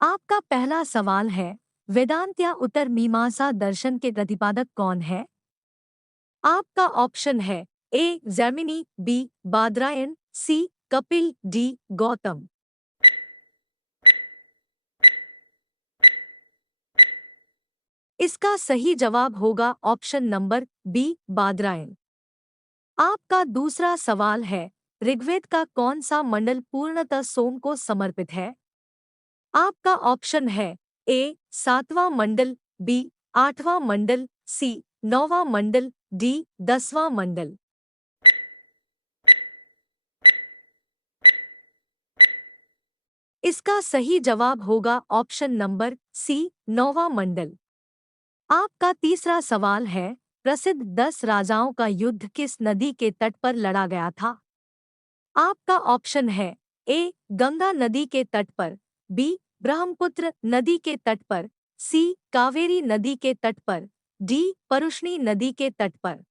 आपका पहला सवाल है, वेदांत या उत्तर मीमांसा दर्शन के प्रतिपादक कौन है? आपका ऑप्शन है ए जैमिनी, बी बादरायण, सी कपिल, डी गौतम। इसका सही जवाब होगा ऑप्शन नंबर बी बादरायण। आपका दूसरा सवाल है, ऋग्वेद का कौन सा मंडल पूर्णतः सोम को समर्पित है? आपका ऑप्शन है ए सातवां मंडल, बी आठवां मंडल, सी नौवां मंडल, डी 10वां मंडल। इसका सही जवाब होगा ऑप्शन नंबर सी नौवां मंडल। आपका तीसरा सवाल है, प्रसिद्ध 10 राजाओं का युद्ध किस नदी के तट पर लड़ा गया था? आपका ऑप्शन है ए गंगा नदी के तट पर, बी ब्रह्मपुत्र नदी के तट पर, सी कावेरी नदी के तट पर, डी परुष्णी नदी के तट पर।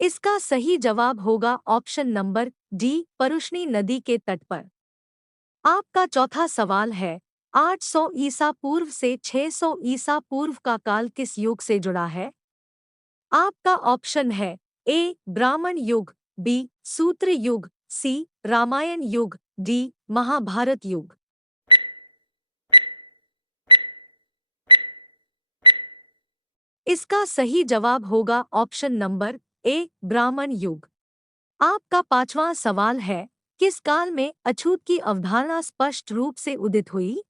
इसका सही जवाब होगा ऑप्शन नंबर डी परुष्णी नदी के तट पर। आपका चौथा सवाल है, 800 ईसा पूर्व से 600 ईसा पूर्व का काल किस युग से जुड़ा है? आपका ऑप्शन है ए ब्राह्मण युग, बी सूत्र युग, सी रामायण युग, डी महाभारत युग। इसका सही जवाब होगा ऑप्शन नंबर ए ब्राह्मण युग। आपका पांचवां सवाल है, किस काल में अछूत की अवधारणा स्पष्ट रूप से उदित हुई?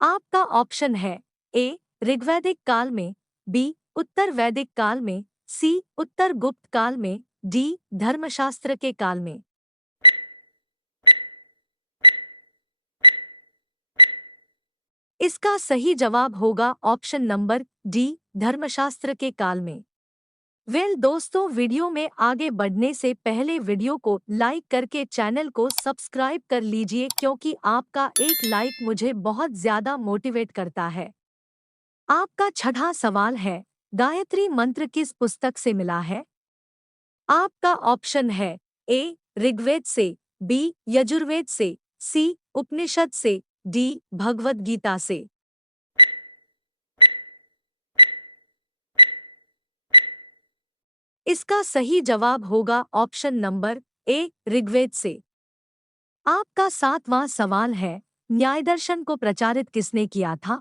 आपका ऑप्शन है ए ऋग्वैदिक काल में, बी उत्तर वैदिक काल में, सी उत्तर गुप्त काल में, डी धर्मशास्त्र के काल में। इसका सही जवाब होगा ऑप्शन नंबर डी धर्मशास्त्र के काल में। दोस्तों, वीडियो में आगे बढ़ने से पहले वीडियो को लाइक करके चैनल को सब्सक्राइब कर लीजिए, क्योंकि आपका एक लाइक मुझे बहुत ज्यादा मोटिवेट करता है। आपका छठा सवाल है, गायत्री मंत्र किस पुस्तक से मिला है? आपका ऑप्शन है ए ऋग्वेद से, बी यजुर्वेद से, सी उपनिषद से, डी भगवद गीता से। इसका सही जवाब होगा ऑप्शन नंबर ए ऋग्वेद से। आपका सातवां सवाल है, न्याय दर्शन को प्रचारित किसने किया था?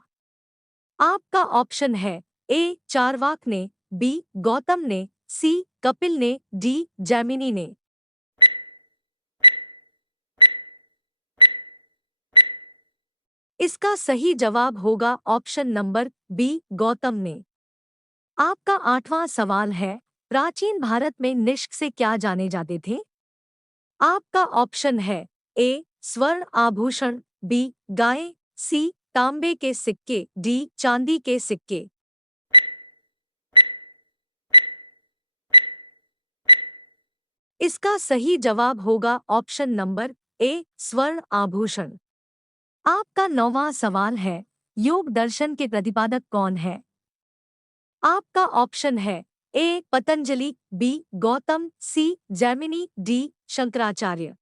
आपका ऑप्शन है ए चारवाक ने, बी गौतम ने, सी कपिल ने, डी जैमिनी ने। इसका सही जवाब होगा ऑप्शन नंबर बी गौतम ने। आपका आठवां सवाल है, प्राचीन भारत में निष्क से क्या जाने जाते थे? आपका ऑप्शन है ए स्वर्ण आभूषण, बी गाय, सी तांबे के सिक्के, डी चांदी के सिक्के। इसका सही जवाब होगा ऑप्शन नंबर ए स्वर्ण आभूषण। आपका नौवां सवाल है, योग दर्शन के प्रतिपादक कौन है? आपका ऑप्शन है ए पतंजलि, बी गौतम, सी जैमिनी, डी शंकराचार्य।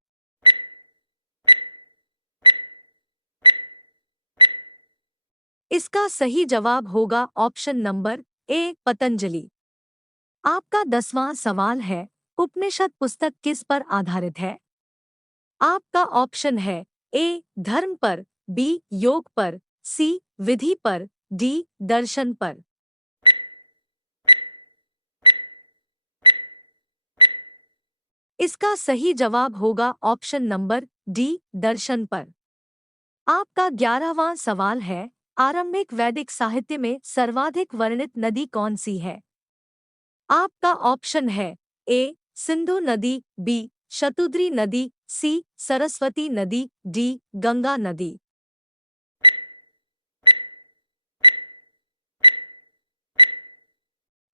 इसका सही जवाब होगा ऑप्शन नंबर ए पतंजलि। आपका 10वां सवाल है, उपनिषद पुस्तक किस पर आधारित है? आपका ऑप्शन है ए धर्म पर, बी योग पर, सी विधि पर, डी दर्शन पर। इसका सही जवाब होगा ऑप्शन नंबर डी दर्शन पर। आपका 11वां सवाल है, आरंभिक वैदिक साहित्य में सर्वाधिक वर्णित नदी कौन सी है? आपका ऑप्शन है ए सिंधु नदी, बी शतुद्री नदी, सी सरस्वती नदी, डी गंगा नदी।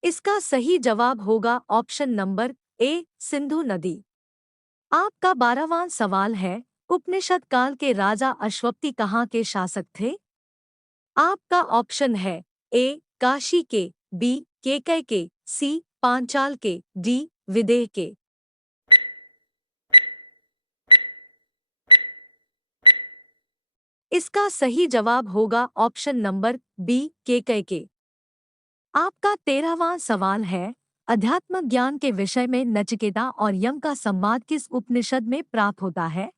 इसका सही जवाब होगा ऑप्शन नंबर ए सिंधु नदी। आपका 12वां सवाल है, उपनिषद काल के राजा अश्वपति कहाँ के शासक थे? आपका ऑप्शन है ए काशी के, बी केकय के, सी पांचाल के, डी विदेह के। इसका सही जवाब होगा ऑप्शन नंबर बी के। आपका 13वां सवाल है, अध्यात्म ज्ञान के विषय में नचिकेता और यम का संवाद किस उपनिषद में प्राप्त होता है?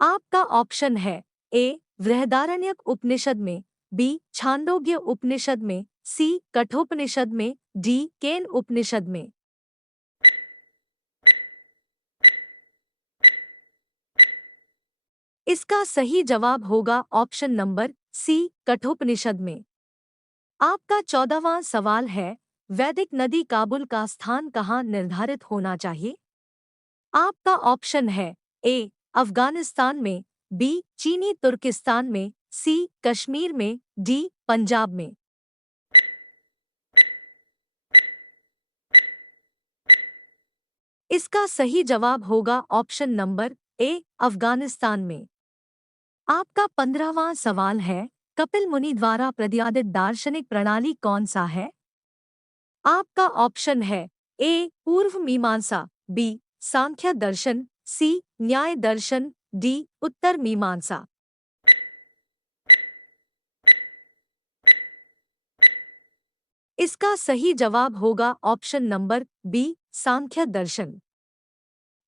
आपका ऑप्शन है ए बृहदारण्यक उपनिषद में, बी छांदोग्य उपनिषद में, सी कठोपनिषद में, डी केन उपनिषद में। इसका सही जवाब होगा ऑप्शन नंबर सी कठोपनिषद में। आपका 14वां सवाल है, वैदिक नदी काबुल का स्थान कहाँ निर्धारित होना चाहिए? आपका ऑप्शन है ए अफगानिस्तान में, बी चीनी तुर्किस्तान में, सी कश्मीर में, डी पंजाब में। इसका सही जवाब होगा ऑप्शन नंबर ए अफगानिस्तान में। आपका 15वां सवाल है, कपिल मुनि द्वारा प्रतिपादित दार्शनिक प्रणाली कौन सा है? आपका ऑप्शन है ए पूर्व मीमांसा, बी सांख्य दर्शन, सी न्याय दर्शन, डी उत्तर मीमांसा। इसका सही जवाब होगा ऑप्शन नंबर बी सांख्य दर्शन।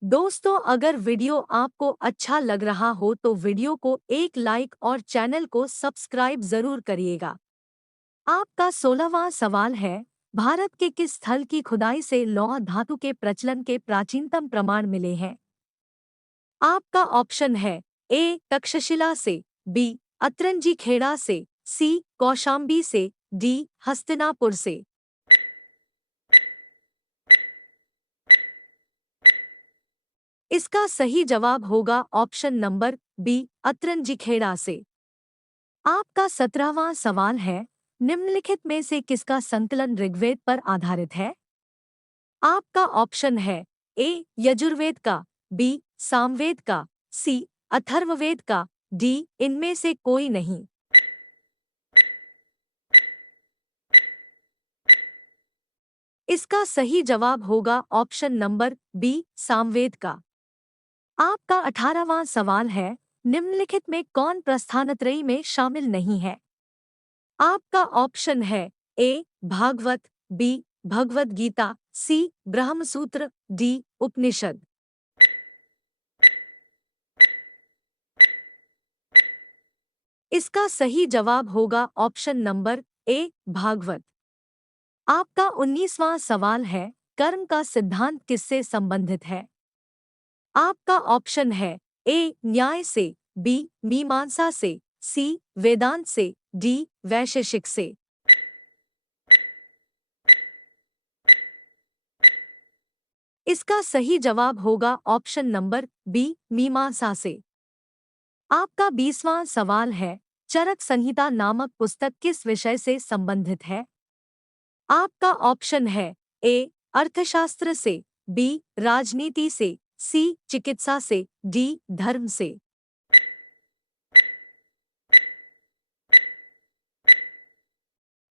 दोस्तों, अगर वीडियो आपको अच्छा लग रहा हो तो वीडियो को एक लाइक और चैनल को सब्सक्राइब जरूर करिएगा। आपका 16वां सवाल है, भारत के किस स्थल की खुदाई से लौह धातु के प्रचलन के प्राचीनतम प्रमाण मिले हैं? आपका ऑप्शन है ए तक्षशिला से, बी अतरंजी खेड़ा से, सी कौशाम्बी से, डी हस्तिनापुर से। इसका सही जवाब होगा option number B Atranji Kheda से। आपका 17वां सवाल है, निम्नलिखित में से किसका संकलन ऋग्वेद पर आधारित है? आपका ऑप्शन है ए यजुर्वेद का, बी सामवेद का, सी अथर्ववेद का, डी इनमें से कोई नहीं। इसका सही जवाब होगा ऑप्शन नंबर बी सामवेद का। आपका 18वां सवाल है, निम्नलिखित में कौन प्रस्थानत्रयी में शामिल नहीं है? आपका ऑप्शन है ए भागवत, बी भगवद गीता, सी ब्रह्मसूत्र, डी उपनिषद। इसका सही जवाब होगा ऑप्शन नंबर ए भागवत। आपका 19वां सवाल है, कर्म का सिद्धांत किससे संबंधित है? आपका ऑप्शन है ए न्याय से, बी मीमांसा से, सी वेदांत से, डी वैशेषिक से। इसका सही जवाब होगा ऑप्शन नंबर बी मीमांसा से। आपका 20वां सवाल है, चरक संहिता नामक पुस्तक किस विषय से संबंधित है? आपका ऑप्शन है ए अर्थशास्त्र से, बी राजनीति से, सी चिकित्सा से, डी धर्म से।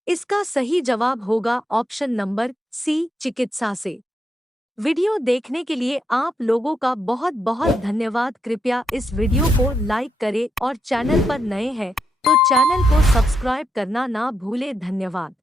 इसका सही जवाब होगा ऑप्शन नंबर सी चिकित्सा से। वीडियो देखने के लिए आप लोगों का बहुत बहुत धन्यवाद। कृपया इस वीडियो को लाइक करें और चैनल पर नए हैं तो चैनल को सब्सक्राइब करना ना भूलें। धन्यवाद।